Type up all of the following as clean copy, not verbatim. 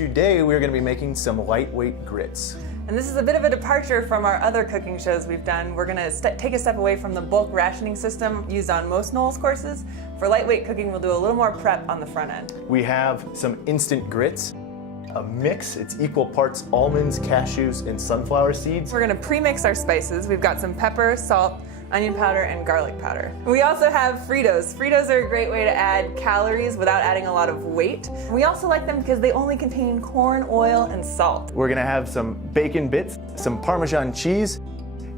Today we're going to be making some lightweight grits. And this is a bit of a departure from our other cooking shows we've done. We're going to take a step away from the bulk rationing system used on most NOLS courses. For lightweight cooking, we'll do a little more prep on the front end. We have some instant grits, a mix. It's equal parts almonds, cashews, and sunflower seeds. We're going to pre-mix our spices. We've got some pepper, salt, onion powder, and garlic powder. We also have Fritos. Fritos are a great way to add calories without adding a lot of weight. We also like them because they only contain corn oil and salt. We're gonna have some bacon bits, some Parmesan cheese,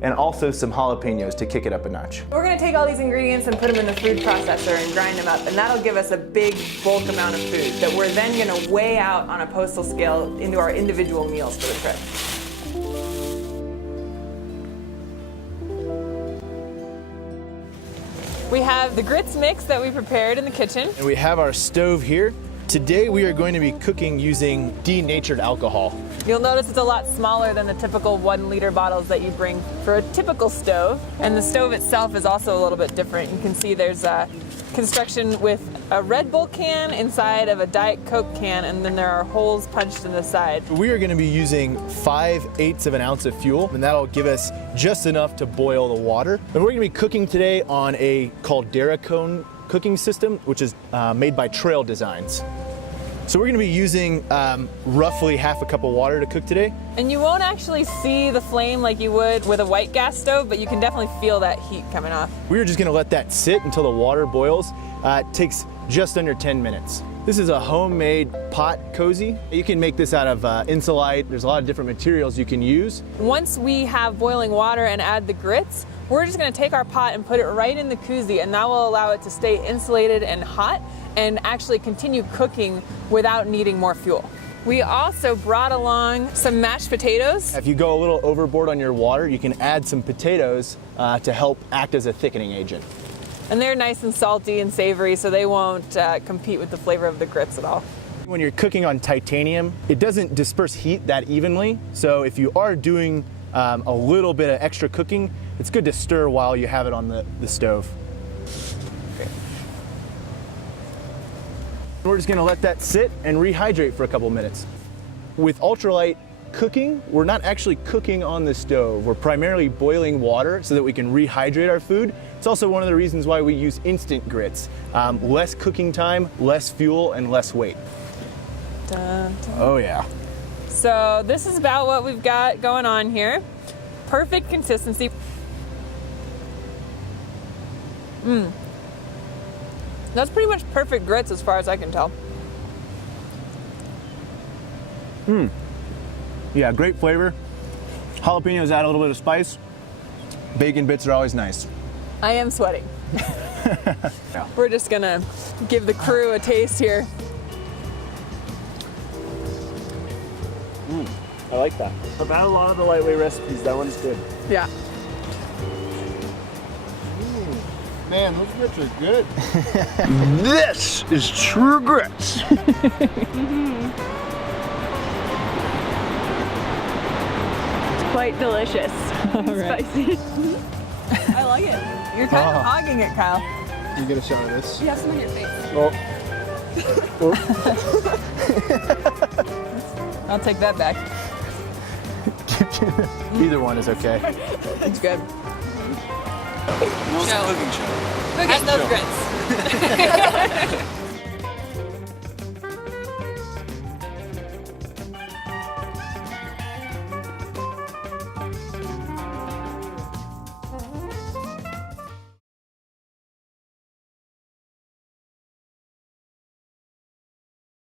and also some jalapeños to kick it up a notch. We're gonna take all these ingredients and put them in the food processor and grind them up, and that'll give us a big bulk amount of food that we're then gonna weigh out on a postal scale into our individual meals for the trip. We have the grits mix that we prepared in the kitchen. And we have our stove here. Today we are going to be cooking using denatured alcohol. You'll notice it's a lot smaller than the typical 1 liter bottles that you bring for a typical stove. And the stove itself is also a little bit different. You can see there's a construction with a Red Bull can inside of a Diet Coke can, and then there are holes punched in the side. We are going to be using 5/8 of an ounce of fuel, and that'll give us just enough to boil the water. And we're going to be cooking today on a caldera cone cooking system, which is made by Trail Designs. So we're going to be using roughly half a cup of water to cook today. And you won't actually see the flame like you would with a white gas stove, but you can definitely feel that heat coming off. We're just going to let that sit until the water boils. It takes just under 10 minutes. This is a homemade pot cozy. You can make this out of insulite. There's a lot of different materials you can use. Once we have boiling water and add the grits, we're just going to take our pot and put it right in the koozie, and that will allow it to stay insulated and hot and actually continue cooking without needing more fuel. We also brought along some mashed potatoes. If you go a little overboard on your water, you can add some potatoes to help act as a thickening agent. And they're nice and salty and savory, so they won't compete with the flavor of the grits at all. When you're cooking on titanium, it doesn't disperse heat that evenly. So if you are doing a little bit of extra cooking, it's good to stir while you have it on the stove. Okay. We're just gonna let that sit and rehydrate for a couple minutes. With ultralight cooking, we're not actually cooking on the stove. We're primarily boiling water so that we can rehydrate our food. It's also one of the reasons why we use instant grits. Less cooking time, less fuel, and less weight. Dun, dun. Oh yeah. So this is about what we've got going on here. Perfect consistency. That's pretty much perfect grits as far as I can tell. Yeah, great flavor. Jalapenos add a little bit of spice. Bacon bits are always nice. I am sweating. Yeah. We're just gonna give the crew a taste here. I like that. I've had a lot of the lightweight recipes. That one's good. Yeah. Man, those grits are good. This is true grits. It's quite delicious. Spicy. I like it. You're kind of hogging it, Kyle. You get a shot of this. You have some on your face. I'll take that back. Either one is okay. It's good. Cooking show. Cooking those grits.